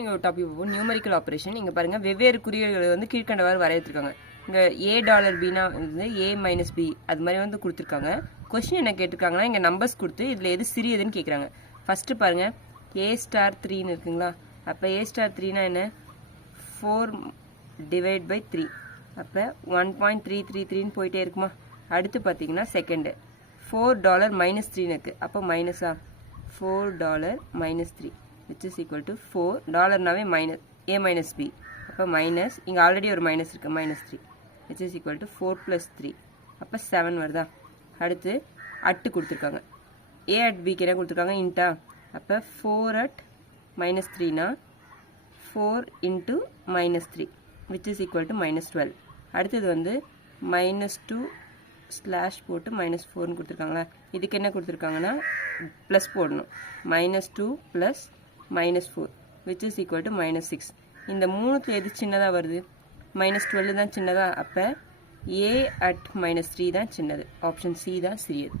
இங்கே ஒரு டாபிக் போகும் நியூமரிக்கல் ஆப்ரேஷன். இங்கே பாருங்கள் வெவ்வேறு குறியீடுகளை வந்து கீழ்கண்டவாறு வரையறுத்துருக்காங்க. இங்கே $A பின்னா A மைனஸ் பி அது மாதிரி வந்து கொடுத்துருக்காங்க. கொஸ்டின் என்ன கேட்டிருக்காங்கன்னா இங்கே நம்பர்ஸ் கொடுத்து இதில் எது சிறியதுன்னு கேட்குறாங்க. ஃபஸ்ட்டு பாருங்கள் A*3ன்னு இருக்குங்களா. அப்போ A*3னா என்ன 4/3 அப்போ 1.333ன்னு போயிட்டே இருக்குமா. அடுத்து பார்த்தீங்கன்னா செகண்டு $4 - 3ன்னு இருக்குது. அப்போ மைனஸா $4 - 3 which is equal to 4 டாலர்னாவே மைனஸ் A minus B அப்போ மைனஸ் இங்கே ஆல்ரெடி ஒரு மைனஸ் இருக்குது -3 which is equal to 4 + 3 அப்போ 7 வருதா. அடுத்து அட்டு கொடுத்துருக்காங்க. A at Bக்கு என்ன கொடுத்துருக்காங்க இன்ட்டா. அப்போ 4 at -3னா 4 × -3 which is equal to -12. அடுத்தது வந்து -2 ஸ்லாஷ் போட்டு -4ன்னு கொடுத்துருக்காங்களா. இதுக்கு என்ன கொடுத்துருக்காங்கன்னா ப்ளஸ் போடணும். -2 + -4 which is equal to -6. இந்த மூணுத்தில் எது சின்னதாக வருது -12 தான் சின்னதா. அப்போ A at -3 தான் சின்னது. ஆப்ஷன் சி தான் சிறியது.